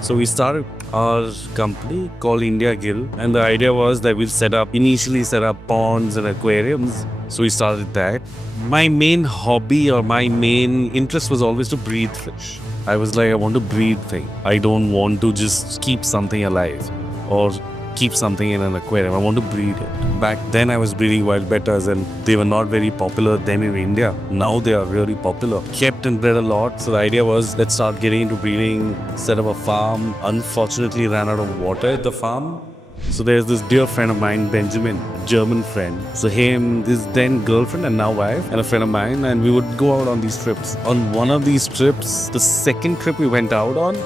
So we started our company called India Gills, and the idea was that we'll initially set up ponds and aquariums. So we started that. My main hobby or my main interest was always to breed fish. I was like, I want to breed things. I don't want to just keep something alive or keep something in an aquarium. I want to breed it. Back then I was breeding wild bettas and they were not very popular then in India. Now they are really popular. Kept and bred a lot. So the idea was, let's start getting into breeding, set up a farm. Unfortunately ran out of water at the farm. So there's this dear friend of mine, Benjamin, German friend. So him, his then girlfriend and now wife, and a friend of mine, and we would go out on these trips. On one of these trips, the second trip we went out on,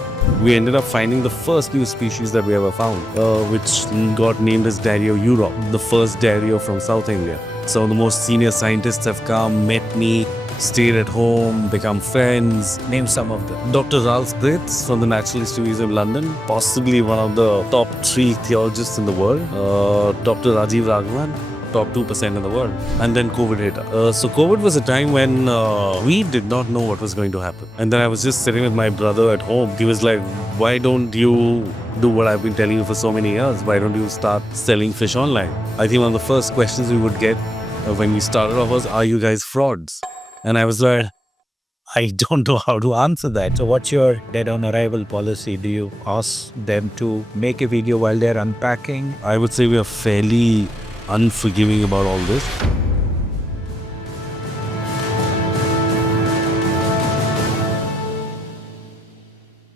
we ended up finding the first new species that we ever found, which got named as Dario urop, the first Dario from South India. Some of the most senior scientists have come, met me, stayed at home, become friends. Name some of them. Dr. Ralph Pritz from the Natural History Museum, London, possibly one of the top 3 theologians in the world. Dr. Rajeev, top 2% in the world. And then COVID hit. So COVID was a time when we did not know what was going to happen. And then I was just sitting with my brother at home. He was like, why don't you do what I've been telling you for so many years? Why don't you start selling fish online? I think one of the first questions we would get when we started off was, are you guys frauds? And I was like, I don't know how to answer that. So what's your dead on arrival policy? Do you ask them to make a video while they're unpacking? I would say we are fairly unforgiving about all this.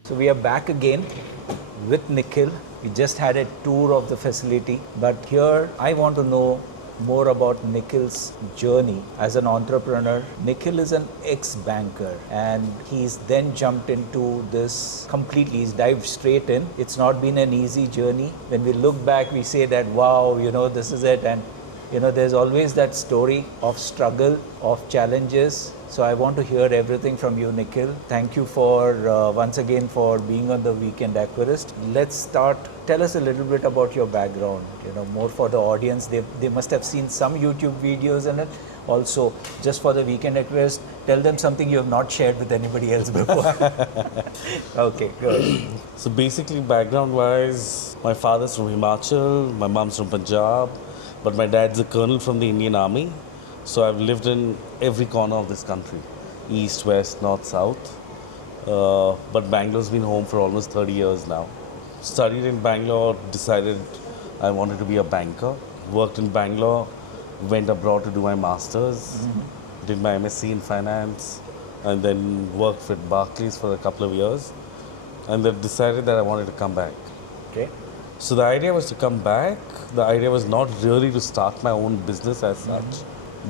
So we are back again with Nikhil. We just had a tour of the facility, but here I want to know more about Nikhil's journey as an entrepreneur. Nikhil is an ex-banker and he's then jumped into this completely. He's dived straight in. It's not been an easy journey. When we look back, we say that, wow, this is it. And there's always that story of struggle, of challenges. So I want to hear everything from you, Nikhil. Thank you for once again for being on the Weekend Aquarist. Let's start. Tell us a little bit about your background. More for the audience. They must have seen some YouTube videos and it. Also, just for the Weekend Aquarist, tell them something you have not shared with anybody else before. Okay, good. So basically, background-wise, my father's from Himachal, my mom's from Punjab, but my dad's a colonel from the Indian Army. So I've lived in every corner of this country, east, west, north, south. But Bangalore's been home for almost 30 years now. Studied in Bangalore, decided I wanted to be a banker. Worked in Bangalore, went abroad to do my master's, did my MSc in finance, and then worked with Barclays for a couple of years. And then decided that I wanted to come back. Okay. So the idea was to come back. The idea was not really to start my own business as such.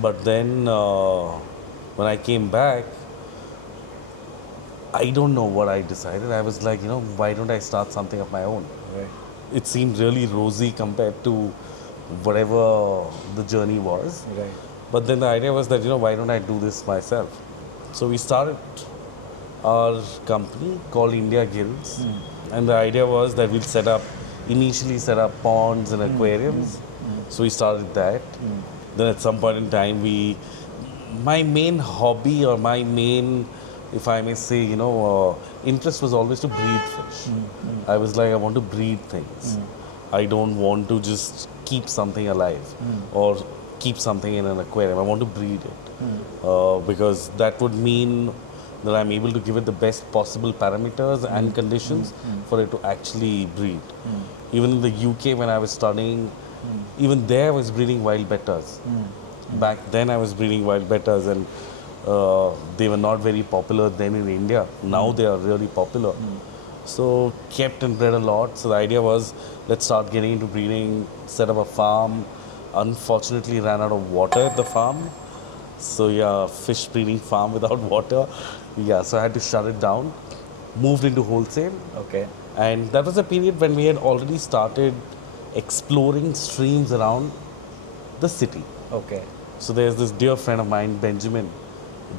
But then when I came back, I don't know what I decided. I was like, why don't I start something of my own? Right. It seemed really rosy compared to whatever the journey was. Right. But then the idea was that, why don't I do this myself? So we started our company called India Gills. And the idea was that we'll initially set up ponds and aquariums. So we started that. Then at some point in time, my main hobby or my main, if I may say, interest was always to breed fish. I was like, I want to breed things. I don't want to just keep something alive or keep something in an aquarium. I want to breed it because that would mean that I'm able to give it the best possible parameters and conditions for it to actually breed. Even in the UK when I was studying, even there I was breeding wild bettas. Back then I was breeding wild bettas and they were not very popular then in India. Now they are really popular. So kept and bred a lot. So the idea was, let's start getting into breeding, set up a farm. Unfortunately ran out of water at the farm. So yeah, fish breeding farm without water. Yeah, so I had to shut it down. Moved into wholesale. Okay. And that was a period when we had already started exploring streams around the city. Okay. So there's this dear friend of mine, Benjamin,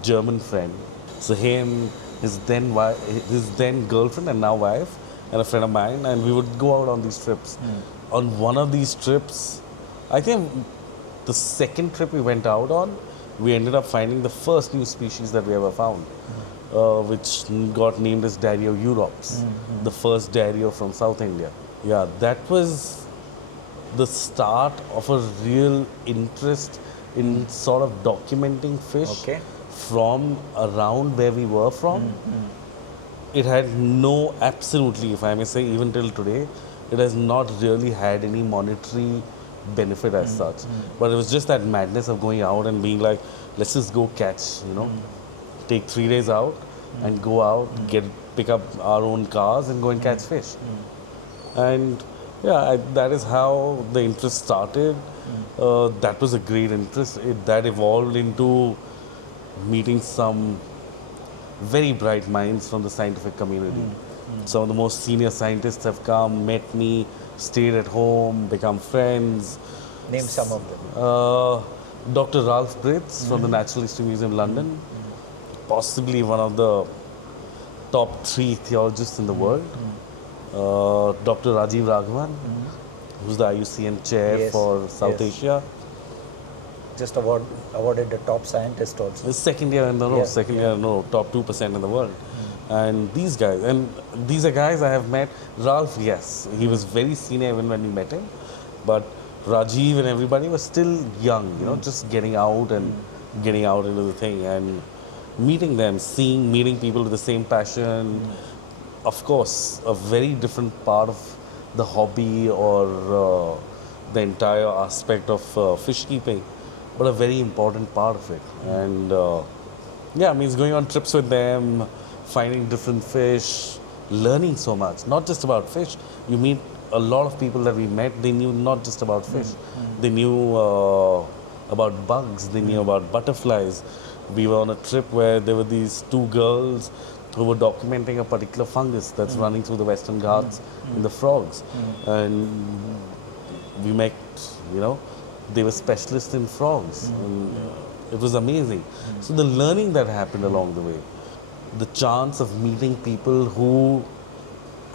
German friend. So him, his then girlfriend and now wife, and a friend of mine, and we would go out on these trips. On one of these trips, I think the second trip we went out on, we ended up finding the first new species that we ever found, which got named as Dario urops, the first Dario from South India. Yeah, that was the start of a real interest in sort of documenting fish Okay. from around where we were from. It had no, absolutely, if I may say, even till today, it has not really had any monetary benefit as such. But it was just that madness of going out and being like, let's just go catch, take 3 days out and go out, pick up our own cars and go and catch fish. And yeah, that is how the interest started. That was a great interest. That evolved into meeting some very bright minds from the scientific community. Some of the most senior scientists have come, met me, stayed at home, become friends. Name some of them. Dr. Ralph Britz from the Natural History Museum, London, possibly one of the top 3 theologists in the world. Dr. Rajeev Raghavan, who's the IUCN chair Yes, for South yes. Asia. Just awarded the top scientist also. The second year in a row, Yeah, year in a row, top 2% in the world. And these guys, and these are guys I have met. Ralph, yes, he was very senior even when we met him, but Rajiv and everybody was still young, just getting out and getting out into the thing and meeting them, meeting people with the same passion. Of course, a very different part of the hobby or the entire aspect of fish keeping, but a very important part of it. And yeah, I mean, it's going on trips with them, finding different fish, learning so much. Not just about fish. You meet a lot of people that we met, they knew not just about fish. They knew about bugs, they knew about butterflies. We were on a trip where there were these 2 girls who were documenting a particular fungus that's running through the Western Ghats in the frogs. And we met, they were specialists in frogs. And it was amazing. So the learning that happened along the way, the chance of meeting people who,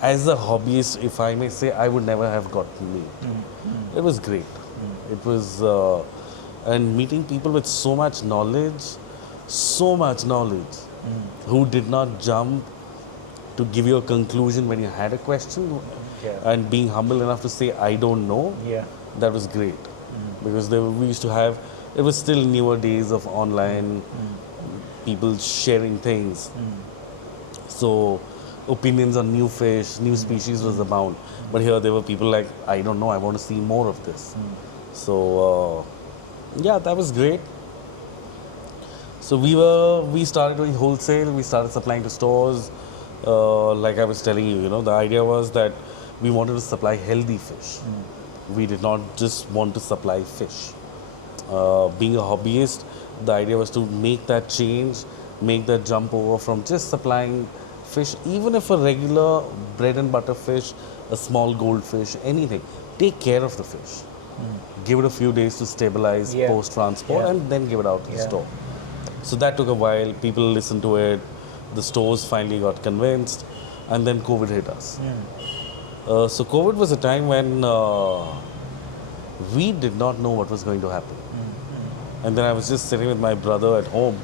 as a hobbyist, if I may say, I would never have got to meet. It was great. It was, and meeting people with so much knowledge, who did not jump to give you a conclusion when you had a question, and being humble enough to say, I don't know. Yeah. That was great. Because we used to have, it was still newer days of online people sharing things. So opinions on new fish, new species was abound. But here there were people like, I don't know, I want to see more of this. So yeah, that was great. So we started doing wholesale, we started supplying to stores. Like I was telling you, the idea was that we wanted to supply healthy fish. We did not just want to supply fish. Being a hobbyist, the idea was to make that change, make that jump over from just supplying fish, even if a regular bread and butter fish, a small goldfish, anything, take care of the fish. Give it a few days to stabilize post-transport and then give it out to the store. So that took a while, people listened to it, the stores finally got convinced, and then COVID hit us. So COVID was a time when we did not know what was going to happen. And then I was just sitting with my brother at home,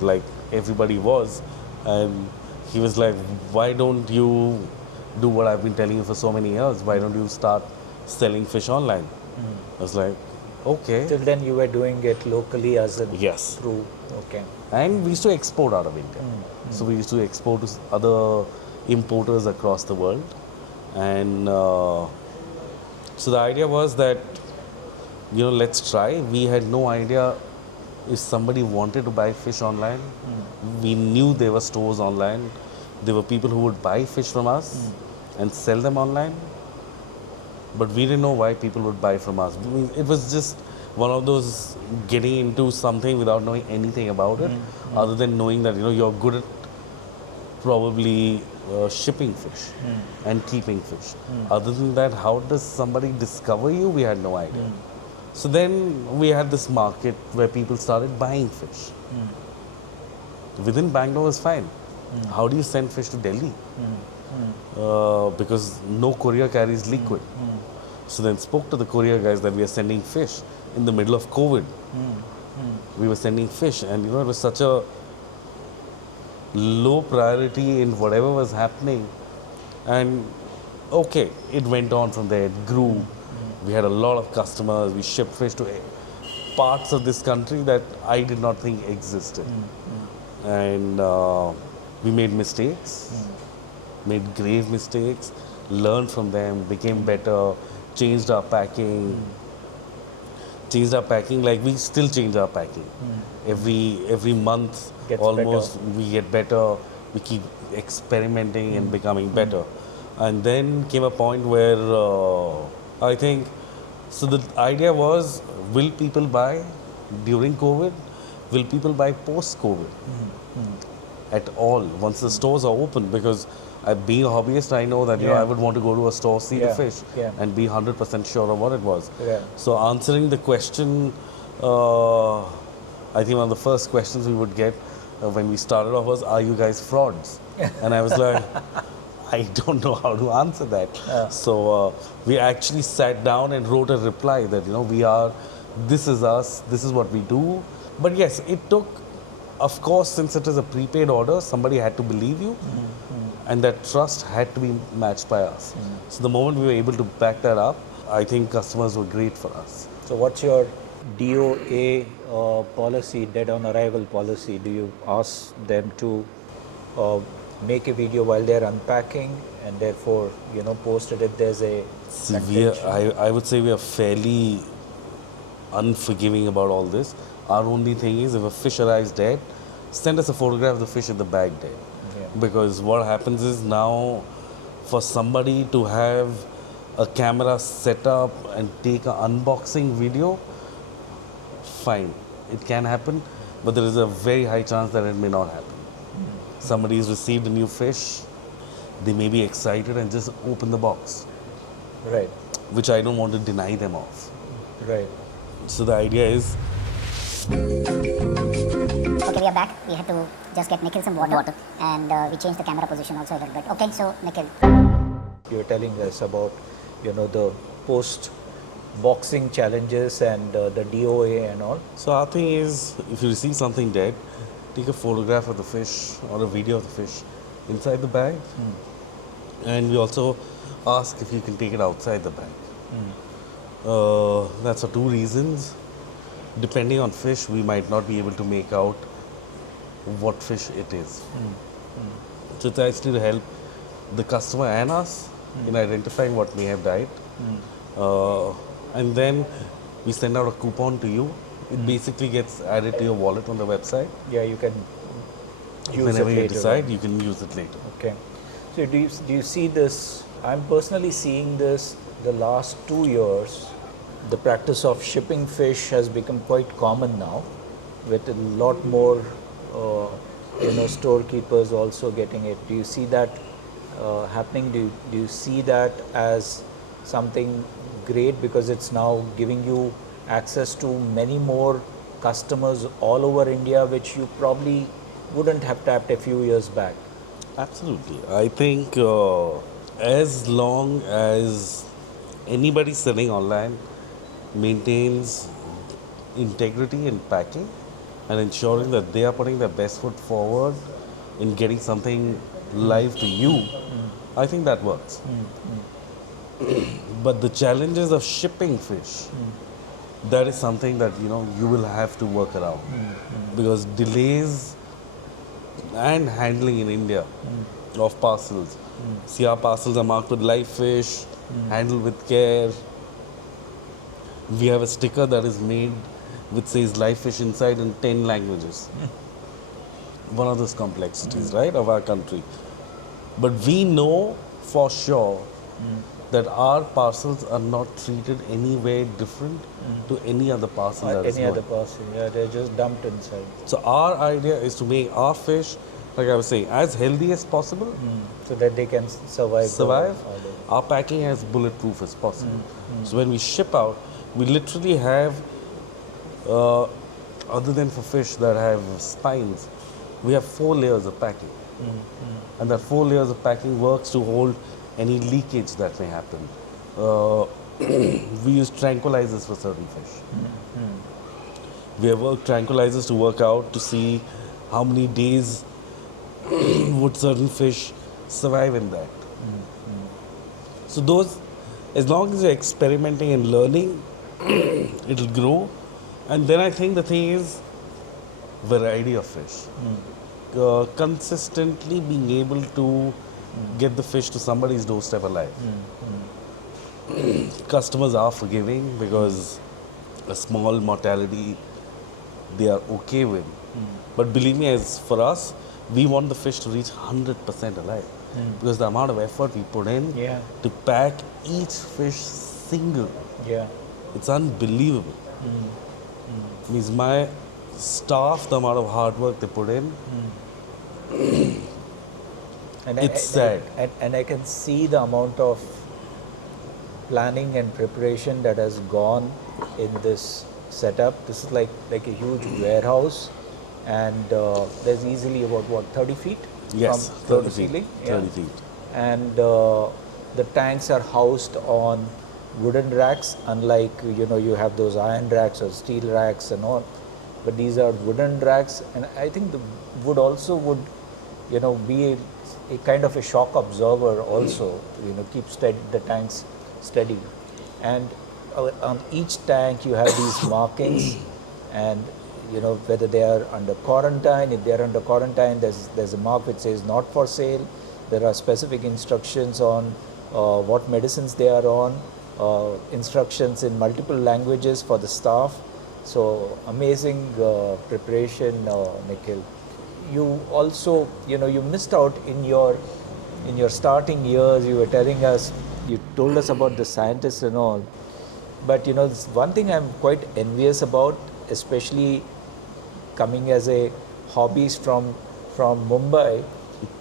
like everybody was, and he was like, why don't you do what I've been telling you for so many years? Why don't you start selling fish online? I was like, okay. Till then you were doing it locally as a Yes. through. Okay. And we used to export out of India. So we used to export to other importers across the world. And so the idea was that, let's try. We had no idea if somebody wanted to buy fish online. We knew there were stores online. There were people who would buy fish from us and sell them online. But we didn't know why people would buy from us. It was just one of those getting into something without knowing anything about it, other than knowing that, you're good at probably shipping fish and keeping fish. Other than that, how does somebody discover you? We had no idea. So then we had this market where people started buying fish. Within Bangalore was fine. How do you send fish to Delhi? Because no courier carries liquid. So then spoke to the courier guys that we are sending fish in the middle of COVID. We were sending fish, and it was such a low priority in whatever was happening. And okay, it went on from there, it grew. We had a lot of customers, we shipped fish to parts of this country that I did not think existed. And we made mistakes, made grave mistakes, learned from them, became better, changed our packing. Changed our packing, like we still change our packing. Every month, Gets almost we get better. We keep experimenting and becoming better. And then came a point where I think, so the idea was, will people buy during COVID? Will people buy post-COVID? At all, once the stores are open? Because being a hobbyist, I know that you know, I would want to go to a store, see the fish, and be 100% sure of what it was. So answering the question, I think one of the first questions we would get when we started off was, "Are you guys frauds?" And I was like, I don't know how to answer that. So we actually sat down and wrote a reply that, you know, we are, this is us, this is what we do. But yes, it took, of course, since it is a prepaid order, somebody had to believe you, and that trust had to be matched by us. So the moment we were able to back that up, I think customers were great for us. So what's your DOA policy, dead on arrival policy? Do you ask them to make a video while they're unpacking and therefore, you know, post it if there's a contention? I would say we are fairly unforgiving about all this. Our only thing is, if a fish arrives dead, send us a photograph of the fish in the bag dead. Because what happens is now, for somebody to have a camera set up and take an unboxing video, fine, it can happen, but there is a very high chance that it may not happen. Somebody has received a new fish, they may be excited and just open the box. Right. Which I don't want to deny them of. Right. So the idea is... Okay, we are back. We had to just get Nikhil some water. And we changed the camera position also a little bit. Okay, so Nikhil. You're telling us about, you know, the post-boxing challenges and the DOA and all. So our thing is, if you receive something dead, take a photograph of the fish or a video of the fish inside the bag. And we also ask if you can take it outside the bag. That's for two reasons. Depending on fish, we might not be able to make out what fish it is. So it's actually to help the customer and us in identifying what may have died. And then we send out a coupon to you. It basically gets added to your wallet on the website. Yeah, you can use Whenever it you later, decide, right? you can use it later. Okay. So do you see this? I'm personally seeing this the last 2 years. The practice of shipping fish has become quite common now, with a lot more, storekeepers also getting it. Do you see that happening? Do you see that as something great, because it's now giving you access to many more customers all over India, which you probably wouldn't have tapped a few years back? Absolutely. I think as long as anybody selling online maintains integrity in packing and ensuring that they are putting their best foot forward in getting something live to you, I think that works. But the challenges of shipping fish, that is something that you will have to work around, because delays and handling in India of parcels. See, our parcels are marked with live fish, handled with care. We have a sticker that is made which says live fish inside in 10 languages. One of those complexities, right, of our country. But we know for sure that our parcels are not treated any way different to any other parcel that is Any other going. parcel, yeah, they're just dumped inside. So our idea is to make our fish, like I was saying, as healthy as possible. So that they can survive. Our packing as bulletproof as possible. So when we ship out, we literally have, other than for fish that have spines, we have 4 layers of packing. And that 4 layers of packing works to hold any leakage that may happen. We use tranquilizers for certain fish. We have worked tranquilizers to work out to see how many days would certain fish survive in that. So those, as long as you're experimenting and learning, it'll grow. And then I think the thing is variety of fish. Consistently being able to get the fish to somebody's doorstep alive. Customers are forgiving because a small mortality they are okay with. But believe me, as for us, we want the fish to reach 100% alive. Because the amount of effort we put in Yeah. to pack each fish single, Yeah. it's unbelievable. Means my staff, the amount of hard work they put in, And It's sad. And I can see the amount of planning and preparation that has gone in this setup. This is like a huge warehouse, and there's easily about 30 feet yes, from floor 30 to feet. ceiling. 30 feet. And the tanks are housed on wooden racks, unlike you have those iron racks or steel racks and all, but these are wooden racks. And I think the wood also would be a kind of a shock absorber also, keep the tanks steady. And on each tank you have these markings, and whether they are under quarantine. If they are under quarantine, there's a mark which says not for sale. There are specific instructions on what medicines they are on, instructions in multiple languages for the staff. So amazing preparation, Nikhil. You also, you missed out in your starting years. You were telling us, you told us about the scientists and all. But this one thing I'm quite envious about, especially coming as a hobbyist from Mumbai,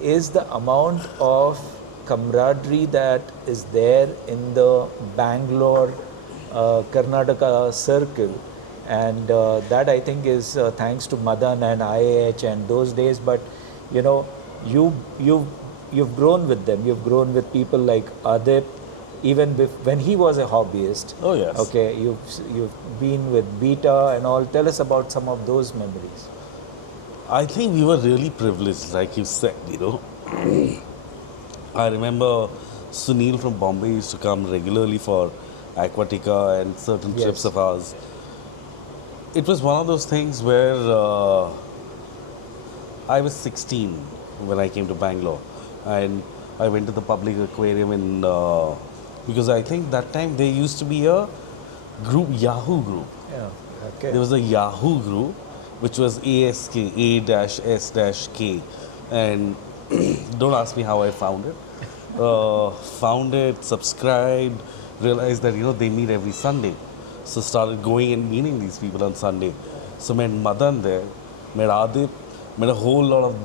is the amount of camaraderie that is there in the Bangalore, Karnataka circle. And that I think is thanks to Madan and IAH and those days. But you've grown with them. You've grown with people like Adip, even when he was a hobbyist. Oh, yes. Okay, you've been with Beta and all. Tell us about some of those memories. I think we were really privileged, like you said, I remember Sunil from Bombay used to come regularly for Aquatica and certain Yes. trips of ours. It was one of those things where I was 16 when I came to Bangalore, and I went to the public aquarium in because I think that time there used to be a group, Yahoo group. Yeah. Okay. There was a Yahoo group which was ASK, A-S-K, and don't ask me how I found it. Found it, subscribed, realized that they meet every Sunday. So started going and meeting these people on Sunday. So met Madan there, met Adip, met a whole lot of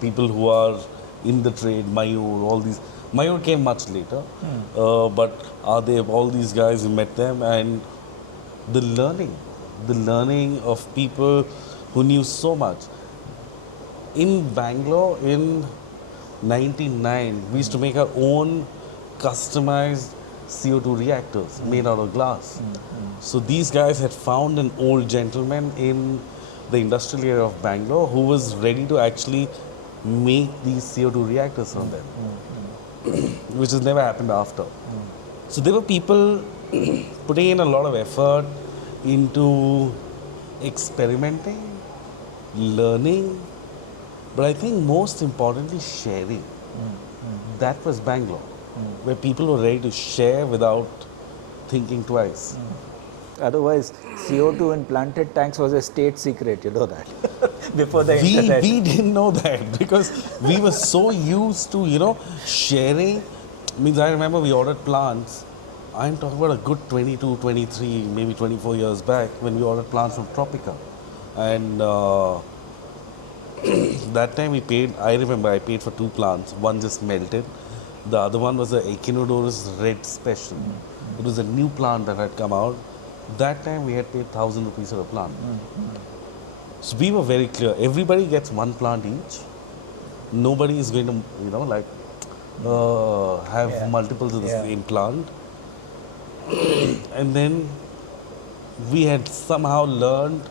people who are in the trade, Mayur, all these. Mayur came much later, but Adip, all these guys, we met them, and the learning of people who knew so much. In Bangalore in 99, we used to make our own customized CO2 reactors made out of glass. So these guys had found an old gentleman in the industrial area of Bangalore who was ready to actually make these CO2 reactors from them, which has never happened after. So there were people putting in a lot of effort into experimenting, learning, but I think most importantly sharing. That was Bangalore, where people were ready to share without thinking twice. Otherwise, CO2 in planted tanks was a state secret, you know that. Before the internet. We didn't know that because we were so used to, sharing. Means I remember we ordered plants. I'm talking about a good 22, 23, maybe 24 years back when we ordered plants from Tropica. And that time I remember I paid for 2 plants. One just melted. The other one was a Echinodorus Red Special. It was a new plant that had come out. That time we had paid 1,000 rupees for a plant. So we were very clear. Everybody gets 1 plant each. Nobody is going to, have Yeah. multiples of the Yeah. same plant. And then we had somehow learned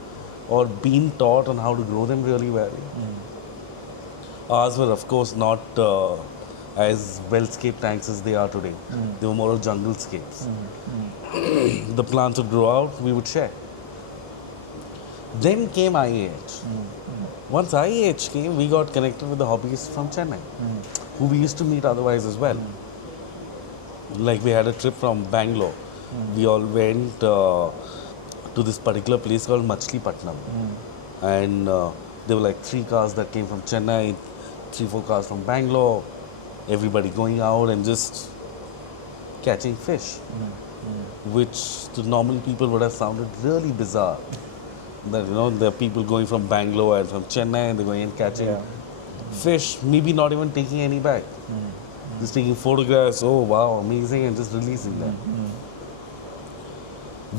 or been taught on how to grow them really well. Ours were, of course, not as well-scaped tanks as they are today. They were more of jungle-scapes. The plants would grow out, we would share. Then came IAH. Once IAH came, we got connected with the hobbyists from Chennai, who we used to meet otherwise as well. Like we had a trip from Bangalore. We all went to this particular place called Machilipatnam. And there were like 3 cars that came from Chennai, 3-4 cars from Bangalore, everybody going out and just catching fish, which to normal people would have sounded really bizarre. That, you know, there are people going from Bangalore and from Chennai and they're going and catching fish, maybe not even taking any back. Just taking photographs, oh wow, amazing, and just releasing them.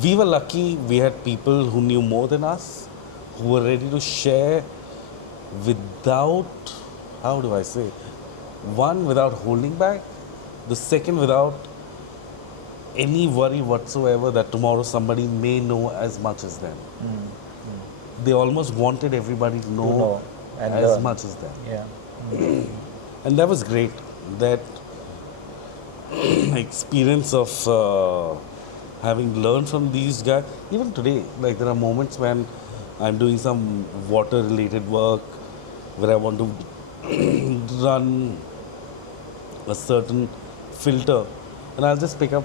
We were lucky, we had people who knew more than us, who were ready to share without, how do I say, one, without holding back, the second, without any worry whatsoever that tomorrow somebody may know as much as them. They almost wanted everybody to know and as learn. much as them. Yeah. And that was great. That experience of having learned from these guys, even today, like there are moments when I'm doing some water related work where I want to run a certain filter, and I'll just pick up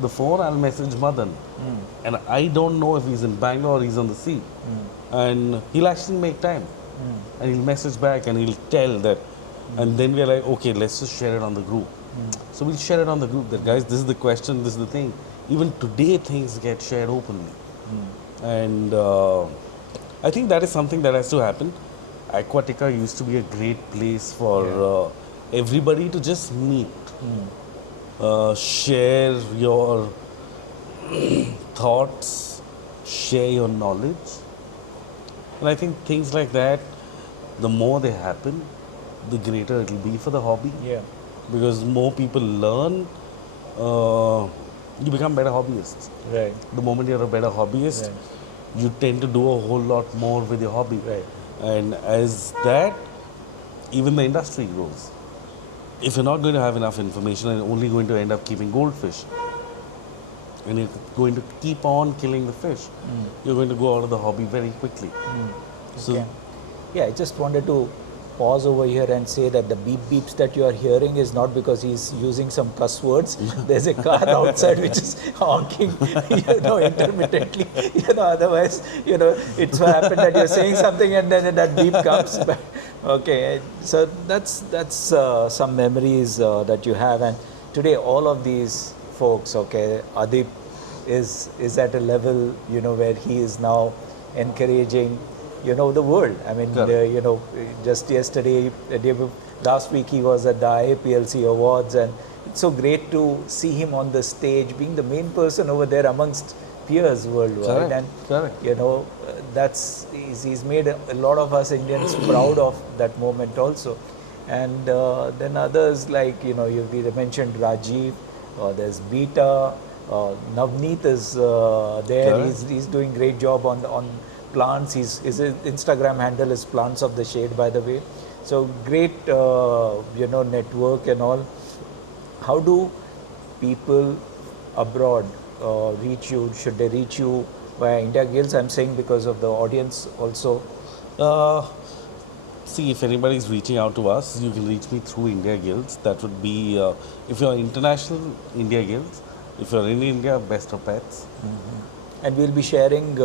the phone, I'll message Madan, and I don't know if he's in Bangalore or he's on the sea, and he'll actually make time, and he'll message back and he'll tell that, and then we're like, okay, let's just share it on the group. So we'll share it on the group that, guys, this is the question, this is the thing. Even today things get shared openly, and I think that is something that has to happen. Aquatica used to be a great place for everybody to just meet, share your thoughts, share your knowledge. And I think things like that, the more they happen, the greater it will be for the hobby. Yeah. Because more people learn, you become better hobbyists. Right. The moment you're a better hobbyist, you tend to do a whole lot more with your hobby. Right. And as that, even the industry grows. If you're not going to have enough information and only going to end up keeping goldfish, and you're going to keep on killing the fish, you're going to go out of the hobby very quickly. So, Okay. Yeah, I just wanted to pause over here and say that the beep beeps that you are hearing is not because he's using some cuss words. There's a car outside which is honking, intermittently. Otherwise, it's what happened that you're saying something and then that beep comes. But, okay, so that's some memories that you have. And today, all of these folks, okay, Adip is at a level, where he is now encouraging the world. I mean, just yesterday, last week he was at the IAPLC Awards, and it's so great to see him on the stage, being the main person over there amongst peers worldwide. Correct. And, Correct. he's made a lot of us Indians proud of that moment also. And then others like, we mentioned Rajeev, there's Beta, Navneet is there. Correct. He's doing great job on plants. His Instagram handle is Plants of the Shade, by the way. So great, network and all. How do people abroad reach you? Should they reach you via India Gills? I'm saying because of the audience also. See, if anybody is reaching out to us, you can reach me through India Gills. That would be, if you're international, India Gills. If you're in India, Best of Pets. And we'll be sharing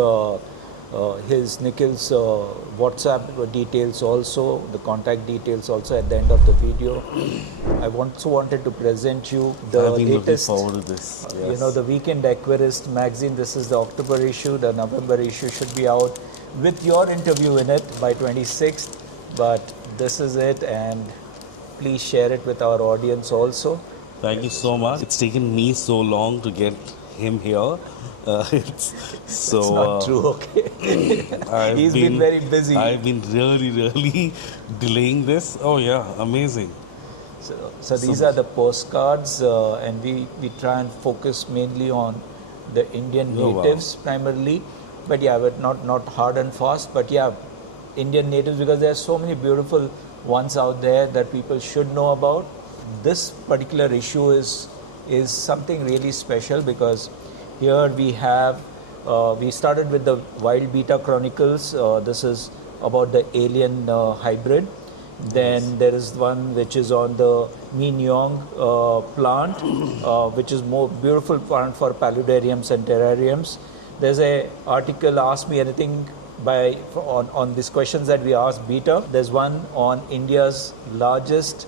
his Nikhil's WhatsApp details also, the contact details also at the end of the video. I also wanted to present you the I've been latest, looking forward to this. Yes. the Weekend Aquarist magazine. This is the October issue. The November issue should be out with your interview in it by 26th. But this is it, and please share it with our audience also. Thank you so much. It's taken me so long to get him here. It's not true, okay? He's been very busy. I've been really delaying this. Oh yeah, amazing. So these are the postcards, and we try and focus mainly on the Indian natives primarily. But yeah, but not hard and fast, but yeah, Indian natives, because there are so many beautiful ones out there that people should know about. This particular issue is something really special because here we have we started with the Wild Beta Chronicles. This is about the alien hybrid. Then there is one which is on the Mignon plant, which is more beautiful plant for paludariums and terrariums. There's a article, Ask Me Anything, on these questions that we asked Beta. There's one on India's largest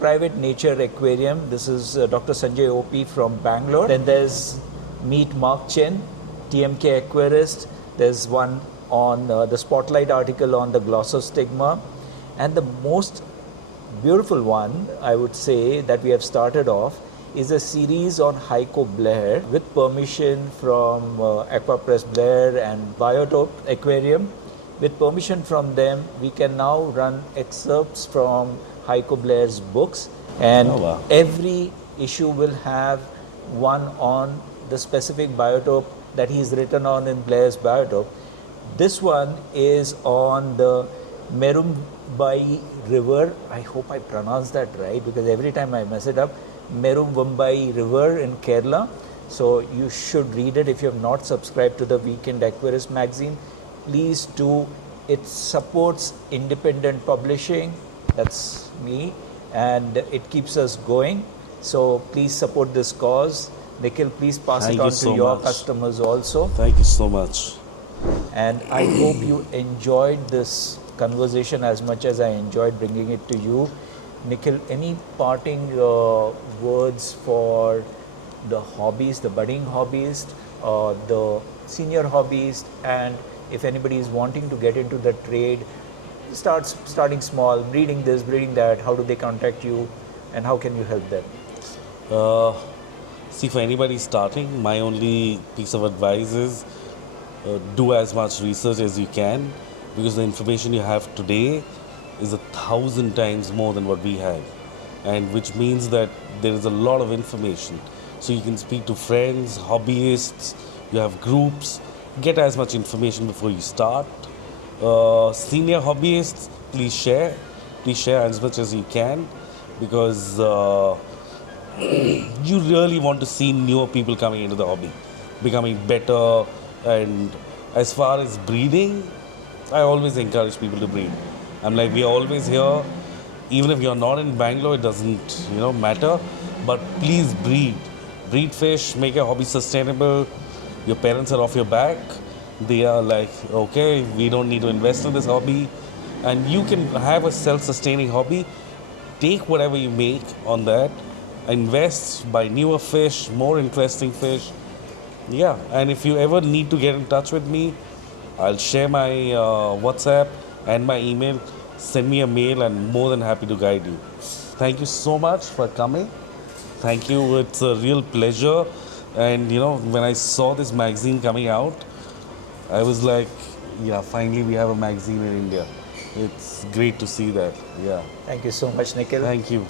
private nature aquarium. This is Dr. Sanjay OP from Bangalore. Then there's Meet Mark Chen, TMK Aquarist. There's one on the Spotlight article on the glossostigma. And the most beautiful one, I would say, that we have started off is a series on Heiko Blair with permission from Aquarist Blair and Biotope Aquarium. With permission from them, we can now run excerpts from Heiko Blair's books, and every issue will have one on the specific biotope that he's written on in Blair's Biotope. This one is on the Merumbai River. I hope I pronounced that right because every time I mess it up. Merumbai River in Kerala. So you should read it. If you have not subscribed to the Weekend Aquarist magazine, please do. It supports independent publishing. That's me. And it keeps us going. So please support this cause. Nikhil, please pass it on to your customers also. Thank you so much. And I hope you enjoyed this conversation as much as I enjoyed bringing it to you. Nikhil, any parting words for the hobbyist, the budding hobbyist, the senior hobbyist, and if anybody is wanting to get into the trade, starting small, breeding this, breeding that, how do they contact you and how can you help them? See, for anybody starting, my only piece of advice is do as much research as you can because the information you have today is 1,000 times more than what we had, and which means that there is a lot of information. So you can speak to friends, hobbyists, you have groups, get as much information before you start. Senior hobbyists, please share as much as you can because you really want to see newer people coming into the hobby, becoming better. And as far as breeding, I always encourage people to breed. I'm like, we are always here. Even if you're not in Bangalore, it doesn't, matter. But please breed. Breed fish, make your hobby sustainable. Your parents are off your back. They are like, okay, we don't need to invest in this hobby. And you can have a self-sustaining hobby. Take whatever you make on that. Invest, buy newer fish, more interesting fish. Yeah, and if you ever need to get in touch with me, I'll share my WhatsApp and my email. Send me a mail. I'm more than happy to guide you. Thank you so much for coming. Thank you. It's a real pleasure. And when I saw this magazine coming out, I was like, yeah, finally we have a magazine in India. It's great to see that. Yeah. Thank you so much, Nikhil. Thank you.